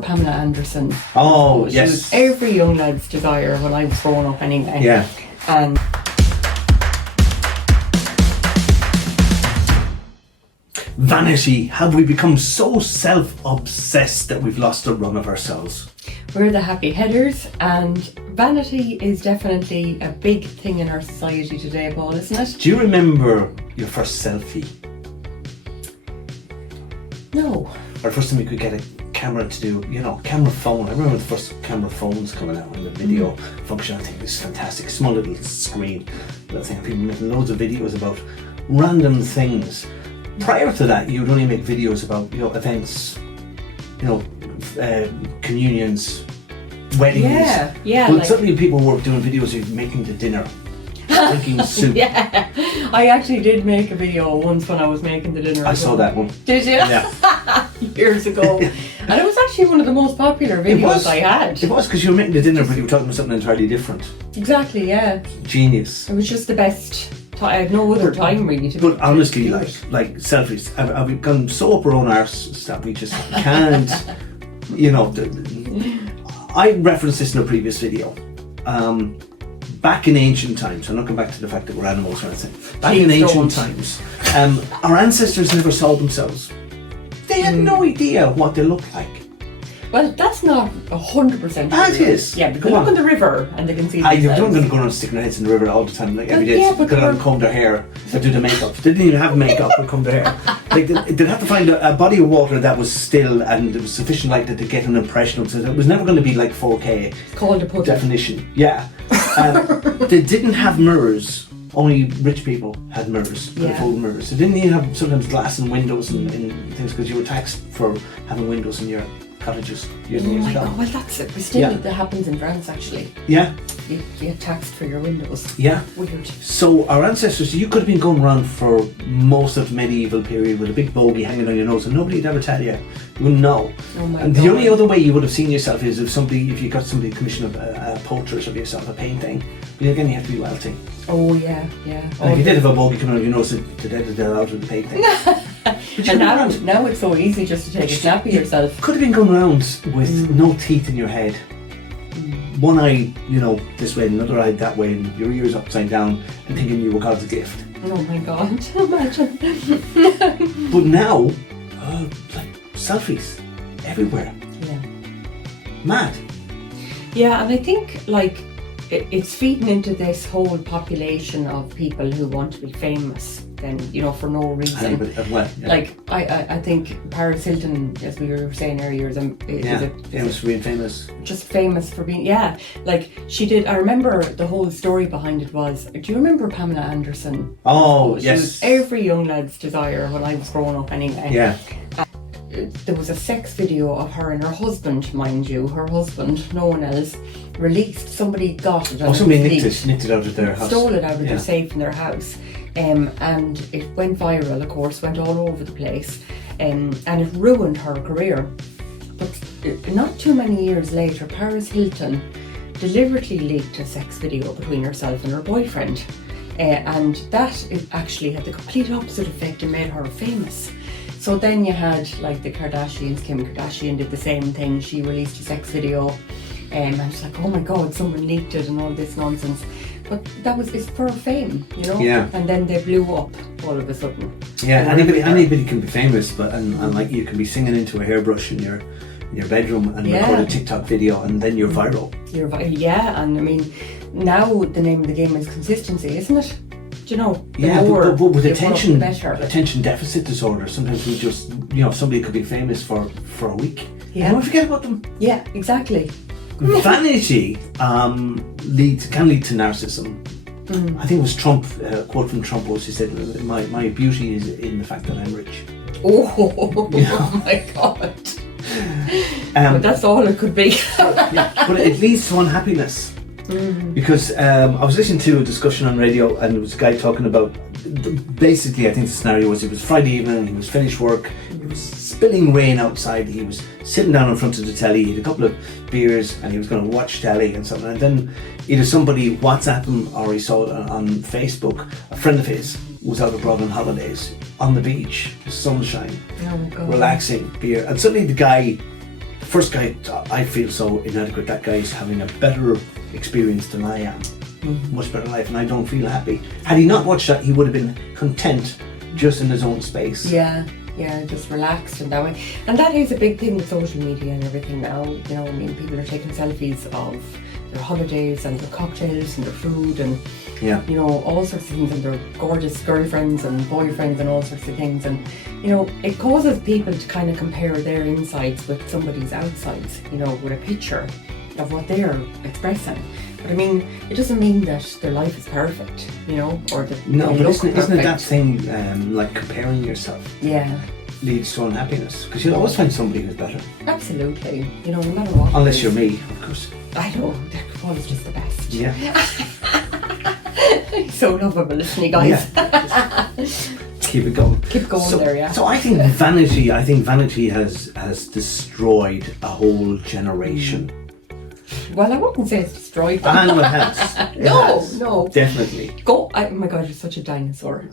Pamela Anderson. Oh, She yes. was every young lad's desire when I was growing up anyway. Yeah. And Vanity. Have we become so self-obsessed that we've lost the run of ourselves? we're the happy headers, and vanity is definitely a big thing in our society today, Paul, isn't it? Do you remember your first selfie? No. Or the first time you could get a camera to do, camera phone. I remember the first camera phones coming out and the video function. I think it was fantastic. Small little screen. Little thing. People making loads of videos about random things. Prior to that, you would only make videos about, events, communions, weddings. Yeah. But suddenly people were doing videos of making the dinner, drinking soup. Yeah. I actually did make a video once when I was making the dinner. I saw that one. Did you? Yeah. Years ago. And it was actually one of the most popular videos I had. It was, because you were making the dinner, but you were talking about something entirely different. Exactly, yeah. Genius. It was just the best. I had no other time really to. But honestly, like selfies, we've gone so up our own arse that we just can't. I referenced this in a previous video. Back in ancient times, I'm not going back to the fact that we're animals or anything. Back in ancient times, our ancestors never saw themselves. They had no idea what they looked like. Well, that's not 100% true. It is. Yeah, but they look in the river and they can see You're themselves. not going to go around sticking their heads in the river all the time, like every day. Yeah, but go around and comb their hair, or do the makeup. They didn't even have makeup or comb their hair. Like they'd have to find a body of water that was still and it was sufficient light that to get an impression of it. It was never going to be like 4K. It's called a pudding. Definition. Yeah. They didn't have mirrors. Only rich people had mirrors, full mirrors. They didn't even have sometimes glass and windows and things, because you were taxed for having windows in your cottages. Oh my God, well that's it. But still, that happens in France actually. Yeah. You get taxed for your windows. Yeah. Weird. So our ancestors, you could have been going around for most of the medieval period with a big bogey hanging on your nose and nobody'd ever tell you. You wouldn't know. Oh my and God. The only other way you would have seen yourself is if you got somebody to commission a portrait of yourself, a painting. But again, you have to be wealthy. Oh yeah. Like you did have a bogey coming on your nose to dead the out of the painting. And now it's so easy just to take a snap of yourself. Could have been going around with no teeth in your head. One eye, this way, and another eye that way, and your ears upside down, and thinking you were God's gift. Oh my God, imagine. But now, like selfies everywhere. Yeah. Mad. Yeah, and I think it's feeding into this whole population of people who want to be famous. Then for no reason. I think Paris Hilton, as we were saying earlier, famous for being famous. Just famous for being she did. I remember the whole story behind it was. Do you remember Pamela Anderson? Oh she yes. was every young lad's desire when I was growing up anyway. Yeah. There was a sex video of her and her husband, mind you, her husband, no one else, released. Somebody got it. Somebody nicked it out of their house. Stole it out of their safe in their house. And it went viral, of course, went all over the place, and it ruined her career. But not too many years later, Paris Hilton deliberately leaked a sex video between herself and her boyfriend, and that actually had the complete opposite effect and made her famous. So then you had the Kardashians. Kim Kardashian did the same thing. She released a sex video, and it's like, oh my God, someone leaked it and all this nonsense. But it's for fame, Yeah. And then they blew up all of a sudden. Yeah, anybody can be famous, but and you can be singing into a hairbrush in your bedroom and record a TikTok video, and then you're viral. And I mean, now the name of the game is consistency, isn't it? Do you know? But with attention deficit disorder, sometimes we just somebody could be famous for a week. Yeah. And we forget about them. Yeah, exactly. Vanity can lead to narcissism. I think it was Trump. A quote from Trump was, he said, "My beauty is in the fact that I'm rich." Oh my God! But that's all it could be. But it leads to unhappiness. Because I was listening to a discussion on radio, and there was a guy talking about, basically I think the scenario was, it was Friday evening, he was finished work, it was spilling rain outside, he was sitting down in front of the telly, he had a couple of beers and he was going to watch telly and something, and then either somebody WhatsApped him or he saw it on Facebook, a friend of his was out abroad on holidays, on the beach, the sunshine, relaxing, beer, and suddenly the guy first guy, I feel so inadequate. That guy's having a better experience than I am. Much better life, and I don't feel happy. Had he not watched that, he would have been content just in his own space. Yeah, just relaxed in that way. And that is a big thing with social media and everything now. You know, I mean, people are taking selfies of their holidays and their cocktails and their food and you know, all sorts of things, and their gorgeous girlfriends and boyfriends and all sorts of things. And you know, it causes people to kind of compare their insides with somebody's outsides, you know, with a picture of what they're expressing. But I mean, it doesn't mean that their life is perfect, you know, or that no, they but look isn't it that perfect. thing like comparing yourself Yeah, leads to unhappiness? Because you'll always find somebody who's better. absolutely. You know, no matter what. Unless you're me, of course. I know, Paul is just the best. Yeah. He's so lovable, isn't he, guys? Yeah. Keep it going. Keep going there, yeah. So I think vanity has destroyed a whole generation. Well, I wouldn't say it's destroyed. I know it has. It No, has. no. Definitely. Oh my God, you're such a dinosaur.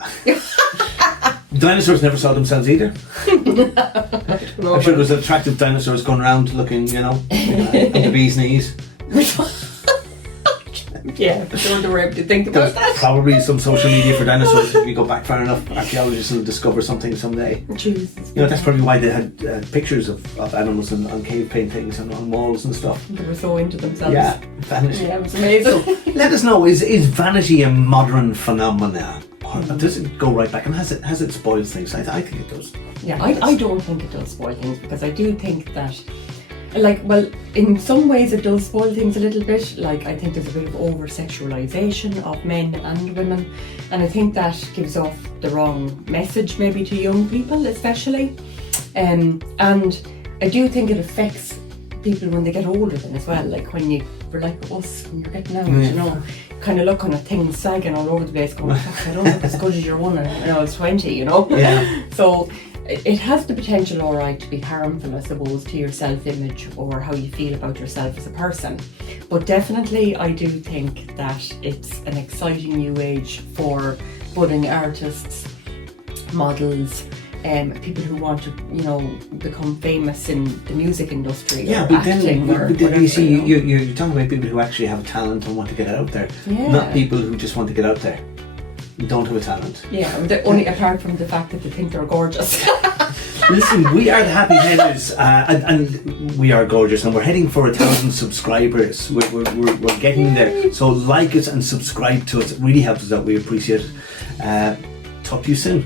Dinosaurs never saw themselves either. I'm sure there was attractive dinosaurs going around looking, you know, on the bee's knees. Yeah, but don't worry to think about There's that. probably some social media for dinosaurs. If you go back far enough, archaeologists will discover something someday. Jesus. You know, that's probably why they had pictures of animals on cave paintings and on walls and stuff. They were so into themselves. Yeah, vanity. Yeah, it was amazing. So, let us know, is vanity a modern phenomenon? Or does it go right back? And has it spoiled things? I think it does. Yeah, I don't think it does spoil things, because I do think that, like, well, in some ways it does spoil things a little bit. Like, I think there's a bit of over-sexualization of men and women, and I think that gives off the wrong message maybe to young people especially. And I do think it affects people when they get older then as well. Like when you're like us, when you're getting out, you know, kind of looking at things sagging all over the place going, fuck, I don't look as good as you're one when I was 20, you know? Yeah. So it has the potential, all right, to be harmful, I suppose, to your self-image or how you feel about yourself as a person. But definitely, I do think that it's an exciting new age for budding artists, models, people who want to, you know, become famous in the music industry. Yeah, or but acting or then whatever, you see, you know. you're talking about people who actually have a talent and want to get it out there. Yeah. Not people who just want to get out there and don't have a talent. Yeah, only apart from the fact that they think they're gorgeous. Listen, we are the Happy Headers, and we are gorgeous, and we're heading for 1,000 subscribers. We're getting there. So like us and subscribe to us. It really helps us out. We appreciate it. Talk to you soon.